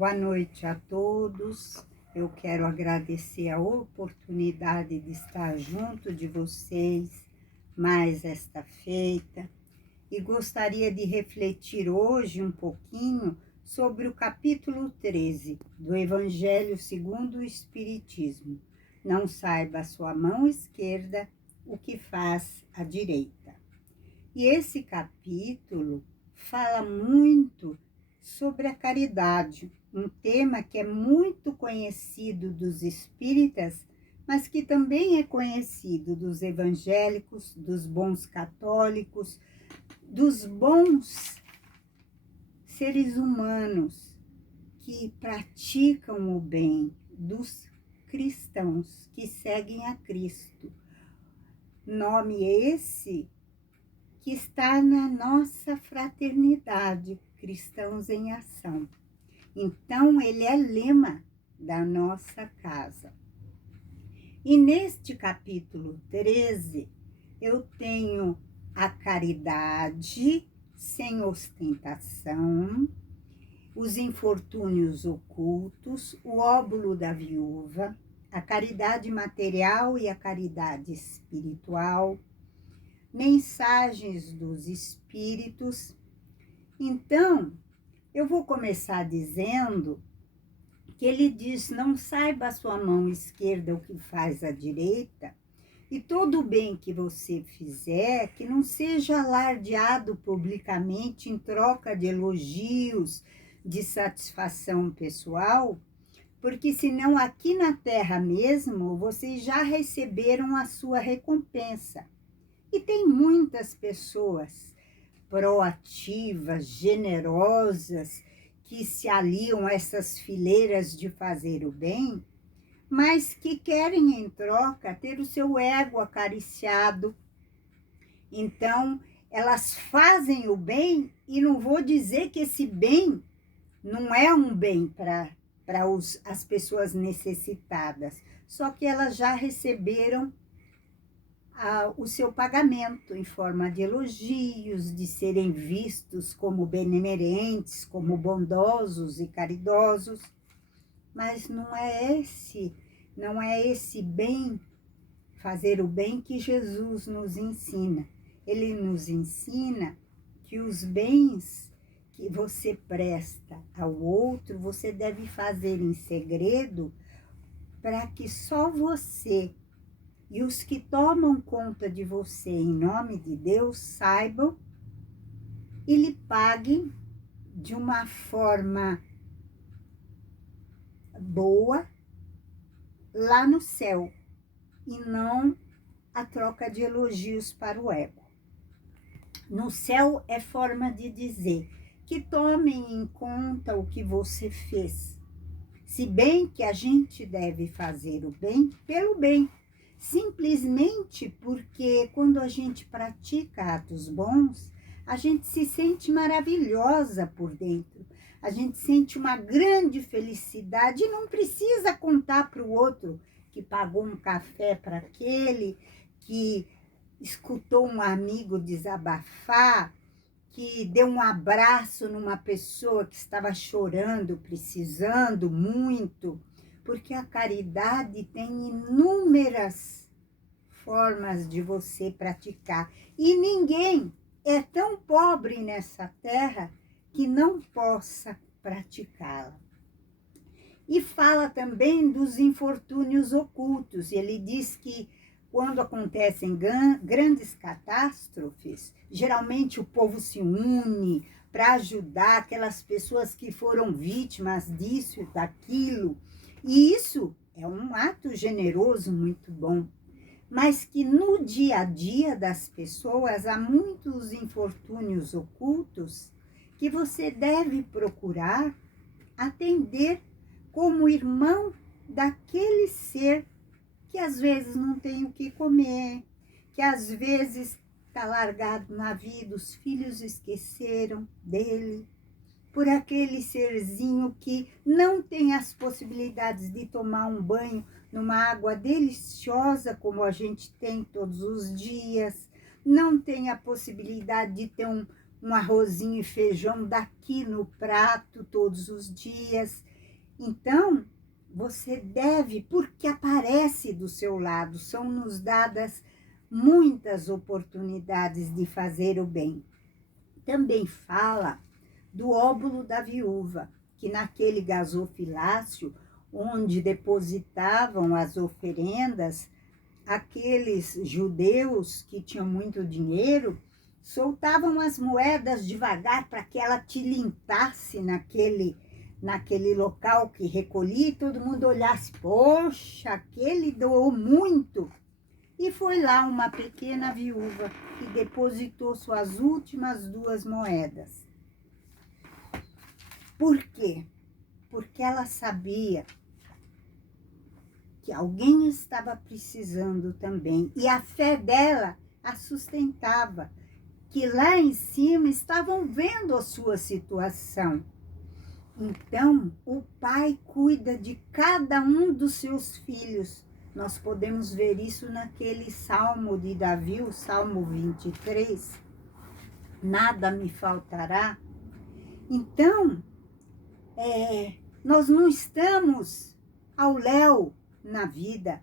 Boa noite a todos. Eu quero agradecer a oportunidade de estar junto de vocês mais esta feita e gostaria de refletir hoje um pouquinho sobre o capítulo 13 do Evangelho segundo o Espiritismo. Não saiba a sua mão esquerda o que faz a direita. E esse capítulo fala muito sobre a caridade, um tema que é muito conhecido dos espíritas, mas que também é conhecido dos evangélicos, dos bons católicos, dos bons seres humanos que praticam o bem, dos cristãos que seguem a Cristo. Nome esse que está na nossa fraternidade, Cristãos em Ação. Então, ele é lema da nossa casa. E neste capítulo 13, eu tenho a caridade sem ostentação, os infortúnios ocultos, o óbolo da viúva, a caridade material e a caridade espiritual, mensagens dos espíritos. Então, eu vou começar dizendo que ele diz: não saiba a sua mão esquerda o que faz a direita, e todo o bem que você fizer, que não seja alardeado publicamente em troca de elogios, de satisfação pessoal, porque senão aqui na terra mesmo, vocês já receberam a sua recompensa. E tem muitas pessoas proativas, generosas, que se aliam a essas fileiras de fazer o bem, mas que querem em troca ter o seu ego acariciado. Então, elas fazem o bem e não vou dizer que esse bem não é um bem para as pessoas necessitadas, só que elas já receberam o seu pagamento em forma de elogios, de serem vistos como benemerentes, como bondosos e caridosos. Mas não é esse bem, fazer o bem, que Jesus nos ensina. Ele nos ensina que os bens que você presta ao outro, você deve fazer em segredo, para que só você e os que tomam conta de você em nome de Deus saibam e lhe paguem de uma forma boa lá no céu, e não a troca de elogios para o ego. No céu é forma de dizer que tomem em conta o que você fez, se bem que a gente deve fazer o bem pelo bem, simplesmente porque quando a gente pratica atos bons, a gente se sente maravilhosa por dentro. A gente sente uma grande felicidade e não precisa contar para o outro que pagou um café para aquele, que escutou um amigo desabafar, que deu um abraço numa pessoa que estava chorando, precisando muito, porque a caridade tem inúmeras formas de você praticar. E ninguém é tão pobre nessa terra que não possa praticá-la. E fala também dos infortúnios ocultos. Ele diz que quando acontecem grandes catástrofes, geralmente o povo se une para ajudar aquelas pessoas que foram vítimas disso e daquilo. E isso é um ato generoso muito bom. Mas que no dia a dia das pessoas há muitos infortúnios ocultos que você deve procurar atender como irmão daquele ser que às vezes não tem o que comer, que às vezes está largado na vida, os filhos esqueceram dele, por aquele serzinho que não tem as possibilidades de tomar um banho numa água deliciosa como a gente tem todos os dias, não tem a possibilidade de ter um arrozinho e feijão daqui no prato todos os dias. Então, você deve, porque aparece do seu lado, são nos dadas muitas oportunidades de fazer o bem. Também fala do óbolo da viúva, que naquele gasofilácio, onde depositavam as oferendas, aqueles judeus que tinham muito dinheiro, soltavam as moedas devagar para que ela tilintasse naquele local que recolhia e todo mundo olhasse, poxa, aquele doou muito. E foi lá uma pequena viúva que depositou suas últimas 2 moedas. Por quê? Porque ela sabia que alguém estava precisando também. E a fé dela a sustentava, que lá em cima estavam vendo a sua situação. Então, o pai cuida de cada um dos seus filhos. Nós podemos ver isso naquele Salmo de Davi, o Salmo 23. Nada me faltará. Então, nós não estamos ao léu na vida.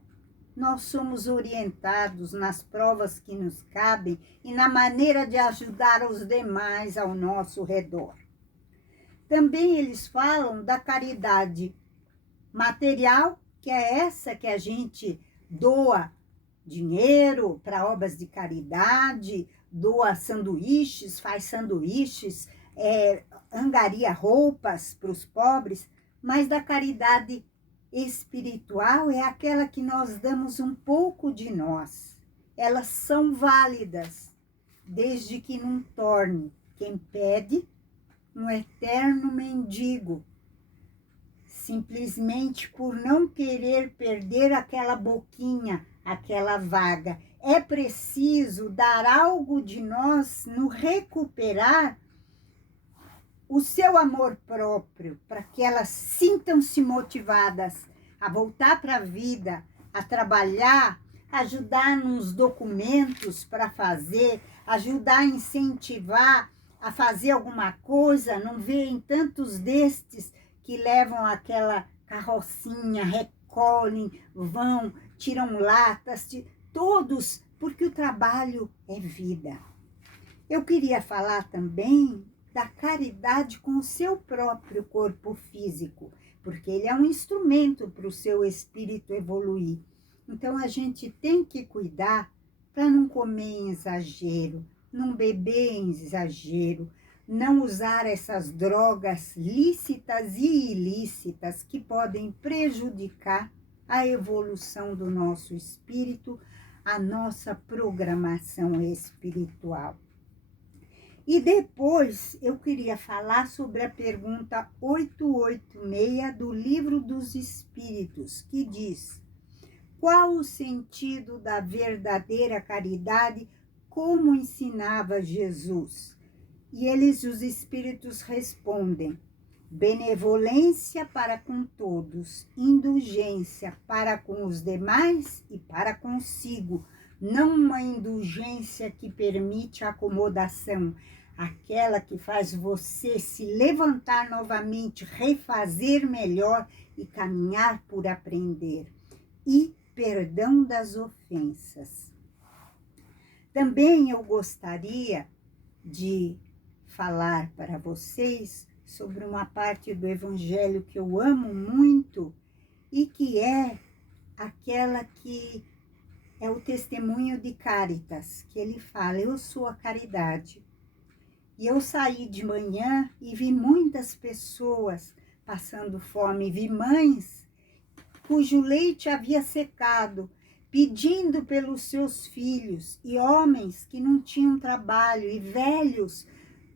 Nós somos orientados nas provas que nos cabem e na maneira de ajudar os demais ao nosso redor. Também eles falam da caridade material, que é essa que a gente doa dinheiro para obras de caridade, doa sanduíches, faz sanduíches, angaria roupas para os pobres, mas da caridade espiritual é aquela que nós damos um pouco de nós. Elas são válidas, desde que não torne quem pede um eterno mendigo, simplesmente por não querer perder aquela boquinha, aquela vaga. É preciso dar algo de nós no recuperar o seu amor próprio, para que elas sintam-se motivadas a voltar para a vida, a trabalhar, ajudar nos documentos para fazer, ajudar a incentivar a fazer alguma coisa. Não veem tantos destes que levam aquela carrocinha, recolhem, vão, tiram latas, todos, porque o trabalho é vida. Eu queria falar também da caridade com o seu próprio corpo físico, porque ele é um instrumento para o seu espírito evoluir. Então, a gente tem que cuidar para não comer em exagero, não beber em exagero, não usar essas drogas lícitas e ilícitas que podem prejudicar a evolução do nosso espírito, a nossa programação espiritual. E depois eu queria falar sobre a pergunta 886 do Livro dos Espíritos, que diz: qual o sentido da verdadeira caridade, como ensinava Jesus? E os espíritos respondem: benevolência para com todos, indulgência para com os demais e para consigo, não uma indulgência que permite acomodação, aquela que faz você se levantar novamente, refazer melhor e caminhar por aprender. E perdão das ofensas. Também eu gostaria de falar para vocês sobre uma parte do Evangelho que eu amo muito e que é aquela que é o testemunho de Cáritas, que ele fala: eu sou a caridade. E eu saí de manhã e vi muitas pessoas passando fome, vi mães cujo leite havia secado, pedindo pelos seus filhos, e homens que não tinham trabalho, e velhos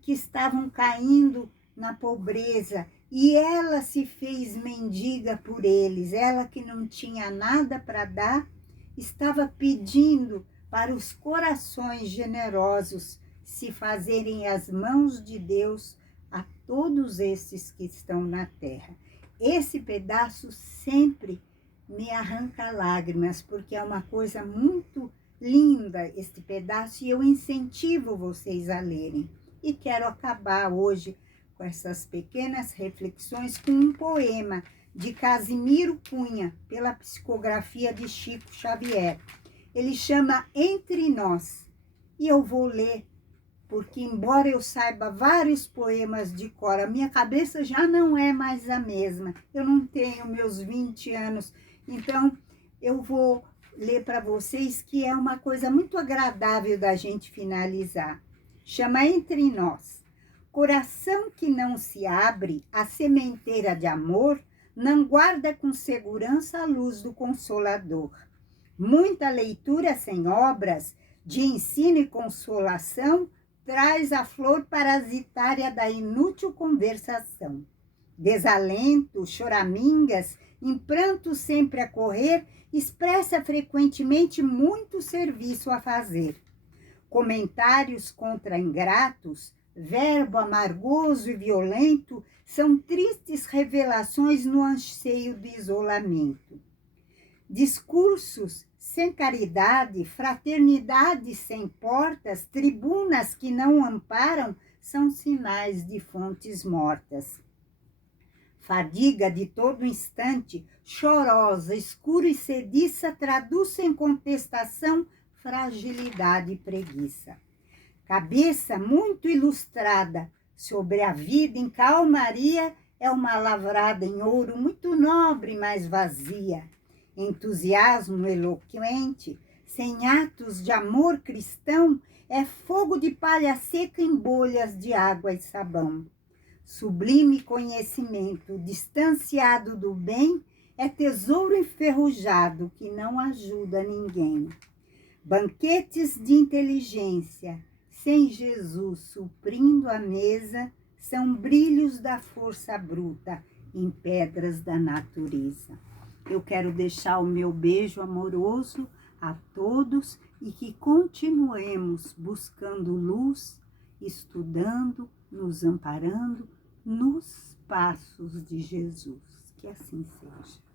que estavam caindo na pobreza, e ela se fez mendiga por eles. Ela que não tinha nada para dar, estava pedindo para os corações generosos se fazerem as mãos de Deus a todos esses que estão na terra. Esse pedaço sempre me arranca lágrimas, porque é uma coisa muito linda este pedaço, e eu incentivo vocês a lerem. E quero acabar hoje encerco essas pequenas reflexões com um poema de Casimiro Cunha, pela psicografia de Chico Xavier. Ele chama Entre Nós, e eu vou ler, porque embora eu saiba vários poemas de cor, a minha cabeça já não é mais a mesma. Eu não tenho meus 20 anos, então eu vou ler para vocês, que é uma coisa muito agradável da gente finalizar. Chama Entre Nós. Coração que não se abre à sementeira de amor, não guarda com segurança a luz do Consolador. Muita leitura sem obras, de ensino e consolação, traz a flor parasitária da inútil conversação. Desalento, choramingas, em pranto sempre a correr, expressa frequentemente muito serviço a fazer. Comentários contra ingratos, verbo amargoso e violento, são tristes revelações no anseio do isolamento. Discursos sem caridade, fraternidade sem portas, tribunas que não amparam, são sinais de fontes mortas. Fadiga de todo instante, chorosa, escura e sediça, traduz em contestação fragilidade e preguiça. Cabeça muito ilustrada sobre a vida em calmaria, é uma lavrada em ouro muito nobre, mas vazia. Entusiasmo eloquente, sem atos de amor cristão, é fogo de palha seca em bolhas de água e sabão. Sublime conhecimento, distanciado do bem, é tesouro enferrujado que não ajuda ninguém. Banquetes de inteligência, sem Jesus suprindo a mesa, são brilhos da força bruta em pedras da natureza. Eu quero deixar o meu beijo amoroso a todos e que continuemos buscando luz, estudando, nos amparando nos passos de Jesus. Que assim seja.